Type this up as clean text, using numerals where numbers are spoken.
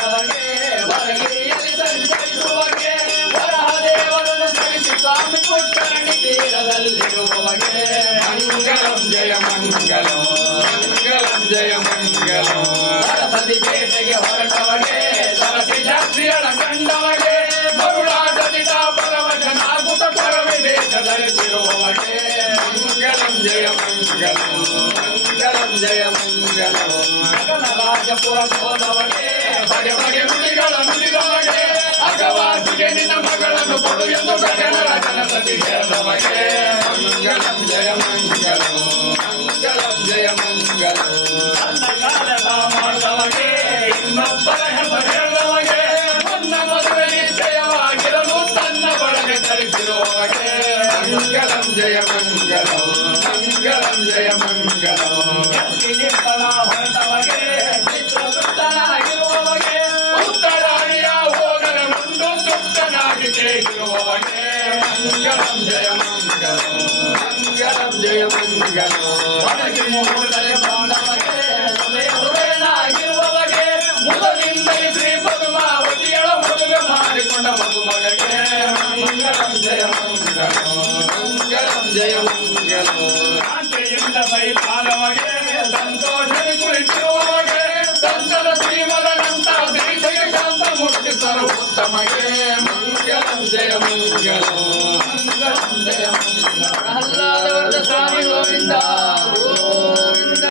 ಕಂಡವಗೆ ವರಗಿರಿಯಲ್ಲಿ ಸಂಚರಿಸುವಗೆ ವರಹದೇವರನ್ನು ಸರಿಸಿ ಸ್ವಾಮಿ ಪುಷ್ಕರಣಿ ತೀರದಲ್ಲಿರುವವಗೆ ಮಂಗಳಂ ಜಯ ಮಂಗಳಂ ಮಂಗಳಂ ಜಯ ಮಂಗಳಂ ಸರಸ್ವತಿ ಪೇಟೆಗೆ ಹೊರಟವಗೆ ಸರಸಿ ಜಾತ್ರಿಯಳ ಕಂಡವಗೆ ಮರುಳಾಟದಿದ ಪರವಶನಾಗುತ್ತ ಪರವಿವೇಕ ಧರಿಸಿರುವವಗೆ ಮಂಗಳಂ ಜಯ ಮಂಗಳಂ ಮಂಗಳಂ ಜಯ ಮಂಗಳಂ ರಾಜಪುರ ಹೋದವಗೆ ಬಗೆ ಬಗೆ ನುಡಿಗಳ ನುಡಿದವಗೆ ಅಗವಾಸಿಗೆ ನಿನ್ನ ಮಗಳನ್ನು ಕೊಡು ಎಂದು ಗಗನರ ಗಣಪತಿ ಹೇಳಿದವಗೆ ಮಂಗಳಂ ಜಯ ಮಂಗಳಂ ಮಂಗಳಂ ಜಯ ಮಂಗಳಂ ನನ್ನ ಕಾಲದ ಮಾಡಿದವಗೆ ಇನ್ನೊಬ್ಬರ ಹೆಸರು ಹೇಳಿದವಗೆ ನನ್ನ ಮದುವೆ ನಿಶ್ಚಯವಾಗಿರಲು ತನ್ನ ಬಳಗೆ ಧರಿಸಿರುವವಗೆ ಮಂಗಳಂ ಜಯ ಮಂಗಳಂ ಮಂಗಳಂ ಜಯ ಮಂಗಳಂ ನಿರ್ಬಲ ಹೊರಟವಗೆ ಚಿತ್ರದುಷ್ಟನಾಗಿರುವವಗೆ ಉತ್ತರಾಳಿಯ ಹೋಗಲನುಂಡು ತೃಪ್ತನಾಗಿ ತೇಗಿರುವವಗೆ ಮಂಗಳಂ ಜಯ ಮಂಗಳಂ ಮಂಗಳಂ ಜಯ ಮಂಗಳಂ ಒಳಗೆ ಮುಹೂರ್ತದ ಬಾಂಧವಗೆ ಹೃದಯನಾಗಿರುವವಗೆ ಮೊದಲಿಂದಲೇ ಶ್ರೀ ಪದ್ಮಾವತಿಯಳ ಮದುವೆ ಮಾಡಿಕೊಂಡ ಮದುಮಗಳಿಗೆ ಮಂಗಳಂ ಜಯ ಮಂಗಳಂ ಮಂಗಳಂ ಜಯ ಮಂಗಳಂ ಶಾಂತಿಯಿಂದ ಬೈತಾಲವಗೆ ಸಂತೋಷದ ಕುಳಿತಿರುವವಗೆ ಸಂತದ ಶ್ರೀಮದನಂತ ದೇಶಕ್ಕೆ ಶಾಂತ ಮೂರ್ತಿ ಸರ್ವೋತ್ತಮಗೆ ಮಂಗಳಂ ಜಯ ಮಂಗಳಂ